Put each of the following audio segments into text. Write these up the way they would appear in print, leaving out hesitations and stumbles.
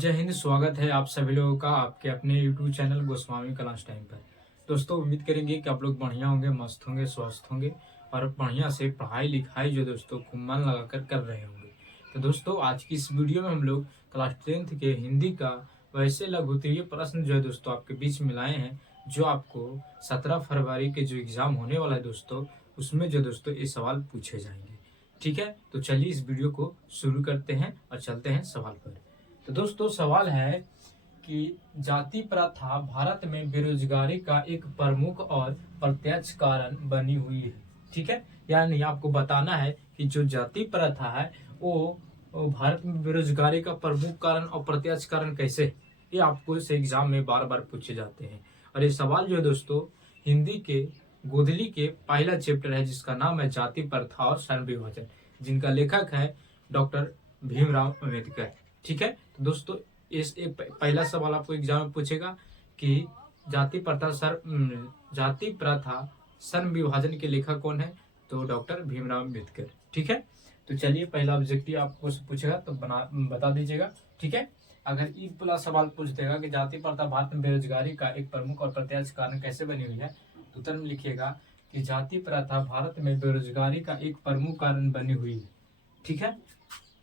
जय हिंद। स्वागत है आप सभी लोगों का आपके अपने YouTube channel Goswami class time पर। दोस्तों उम्मीद करेंगे कि आप लोग बढ़िया होंगे, मस्त होंगे, स्वस्थ होंगे और बढ़िया से पढ़ाई लिखाई जो दोस्तों खूब मन लगाकर कर रहे होंगे। तो दोस्तों आज की इस वीडियो में हम लोग क्लास 10th के हिंदी का वैसे लघुत्तरीय प्रश्न जो है दोस्तों आपके बीच में लाए हैं, जो आपको 17 फरवरी के जो एग्जाम होने वाला है दोस्तों, उसमें जो दोस्तों ये सवाल पूछे जाएंगे। ठीक है, तो चलिए इस वीडियो को शुरू करते हैं और चलते हैं सवाल पर। तो दोस्तों सवाल है कि जाति प्रथा भारत में बेरोजगारी का एक प्रमुख और प्रत्यक्ष कारण बनी हुई है। ठीक है, यानी आपको बताना है कि जो जाति प्रथा है वो भारत में बेरोजगारी का प्रमुख कारण और प्रत्यक्ष कारण कैसे है, ये आपको इस एग्जाम में बार बार पूछे जाते हैं। और ये सवाल जो है दोस्तों हिंदी के गोधली के पहला चैप्टर है, जिसका नाम है जाति प्रथा और श्रम विभाजन, जिनका लेखक है डॉक्टर भीमराव अम्बेडकर। ठीक है, तो दोस्तों पहला सवाल आपको एग्जाम में पूछेगा कि जाति प्रथा श्रम विभाजन के लेखक कौन है, तो डॉक्टर भीमराव अम्बेडकर। ठीक है, तो चलिए पहला ऑब्जेक्टिव आपको पूछेगा तो बता दीजिएगा। ठीक है, अगर ई प्लस सवाल पूछ देगा कि जाति प्रथा भारत में बेरोजगारी का एक प्रमुख और प्रत्यक्ष कारण कैसे बनी हुई है, तो उत्तर में लिखिएगा कि जाति प्रथा भारत में बेरोजगारी का एक प्रमुख कारण बनी हुई है। ठीक है,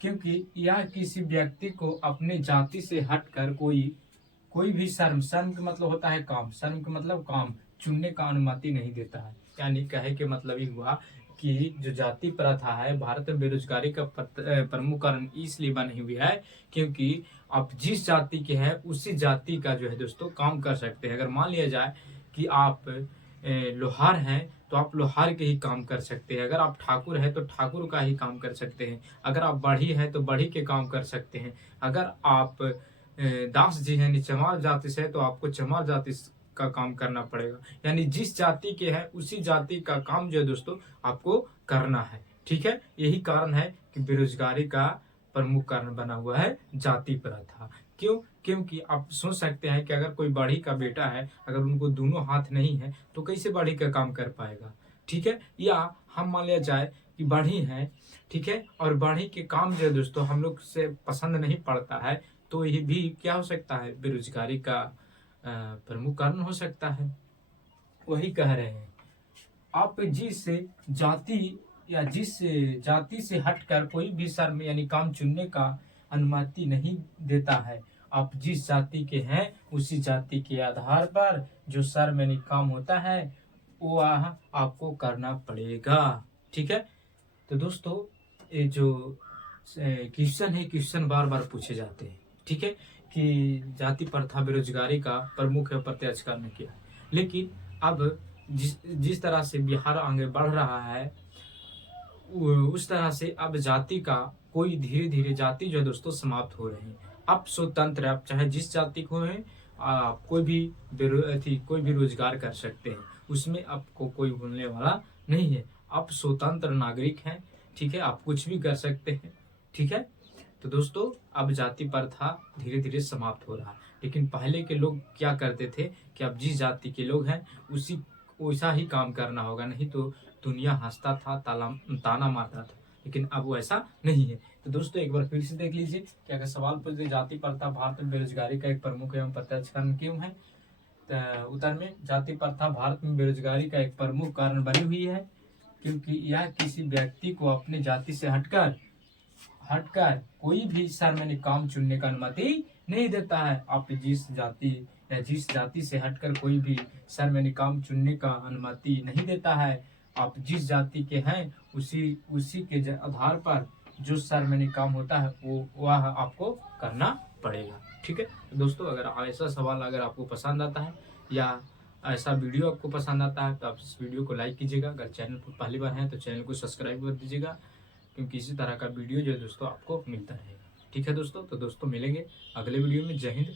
क्योंकि यह किसी व्यक्ति को अपने जाति से हटकर कोई भी शर्म का मतलब होता है काम, शर्म का मतलब काम चुनने का अनुमति नहीं देता है। यानी कहे के मतलब ही हुआ कि जो जाति प्रथा है भारत में बेरोजगारी का प्रमुख कारण इसलिए बनी हुई है क्योंकि आप जिस जाति के हैं उसी जाति का जो है दोस्तों काम कर सकते हैं। अगर मान लिया जाए कि आप लोहार हैं तो आप लोहार के ही काम कर सकते हैं, अगर आप ठाकुर हैं तो ठाकुर का ही काम कर सकते हैं, अगर आप बढ़ी हैं तो बढ़ी के काम कर सकते हैं, अगर आप दास जी हैं चमार जाति से है तो आपको चमार जाति का काम करना पड़ेगा। यानी जिस जाति के हैं उसी जाति का काम जो है दोस्तों आपको करना है। ठीक है, यही कारण है कि बेरोजगारी का प्रमुख कारण बना हुआ है जाति प्रथा। क्यों? क्योंकि आप सोच सकते हैं कि अगर कोई बढ़ी का बेटा है, अगर उनको दोनों हाथ नहीं है तो कैसे बढ़ी का काम कर पाएगा। ठीक है, या हम मान लिया जाए कि बढ़ी है, ठीक है, और बढ़ी के काम जो है दोस्तों हम लोग से पसंद नहीं पड़ता है, तो ये भी क्या हो सकता है, बेरोजगारी का प्रमुख कारण हो सकता है। वही कह रहे हैं, आप जिस जाति से हटकर कोई भी शर्म यानी काम चुनने का अनुमति नहीं देता है। आप जिस जाति के हैं उसी जाति के आधार पर जो शर्म यानी काम होता है वो आपको करना पड़ेगा। ठीक है, तो दोस्तों ये जो क्वेश्चन है, क्वेश्चन बार बार पूछे जाते हैं। ठीक है, कि जाति प्रथा बेरोजगारी का प्रमुख है प्रत्यक्ष कारण क्या है। लेकिन अब जिस तरह से बिहार आगे बढ़ रहा है उस तरह से अब जाति का धीरे धीरे जाति जो है दोस्तों समाप्त हो रहे हैं। अब स्वतंत्र आप चाहे जिस जाति को है आप कोई भी रोजगार कर सकते हैं, उसमें आपको कोई बोलने वाला नहीं है। आप स्वतंत्र नागरिक हैं। ठीक है, आप कुछ भी कर सकते हैं। ठीक है, तो दोस्तों अब जाति प्रथा धीरे धीरे समाप्त हो रहा है। लेकिन पहले के लोग क्या करते थे कि अब जिस जाति के लोग हैं उसी वैसा ही काम करना होगा, नहीं तो दुनिया हंसता था, ताना मारता था। लेकिन अब वो ऐसा नहीं है। तो दोस्तों एक बार फिर से देख लीजिए कि अगर सवाल पूछ दे जाति प्रथा भारत में बेरोजगारी का एक प्रमुख एवं प्रत्यक्ष कारण क्यों है, तो उत्तर में जाति प्रथा भारत में बेरोजगारी का एक प्रमुख कारण बनी हुई है क्योंकि यह किसी व्यक्ति को अपने जाति से हटकर कोई भी सार्वजनिक काम चुनने का अनुमति नहीं देता है। आप जिस जाति से हटकर कोई भी सार्वजनिक काम चुनने का अनुमति नहीं देता है। आप जिस जाति के हैं उसी के आधार पर जो सार्वजनिक काम होता है वो वह आपको करना पड़ेगा। ठीक है, तो दोस्तों अगर ऐसा सवाल अगर आपको पसंद आता है या ऐसा वीडियो आपको पसंद आता है तो आप इस वीडियो को लाइक कीजिएगा। अगर चैनल पर पहली बार है तो चैनल को सब्सक्राइब कर दीजिएगा, क्योंकि इसी तरह का वीडियो जो है दोस्तों आपको मिलता रहेगा। ठीक है दोस्तों, तो दोस्तों मिलेंगे अगले वीडियो में। जय हिंद,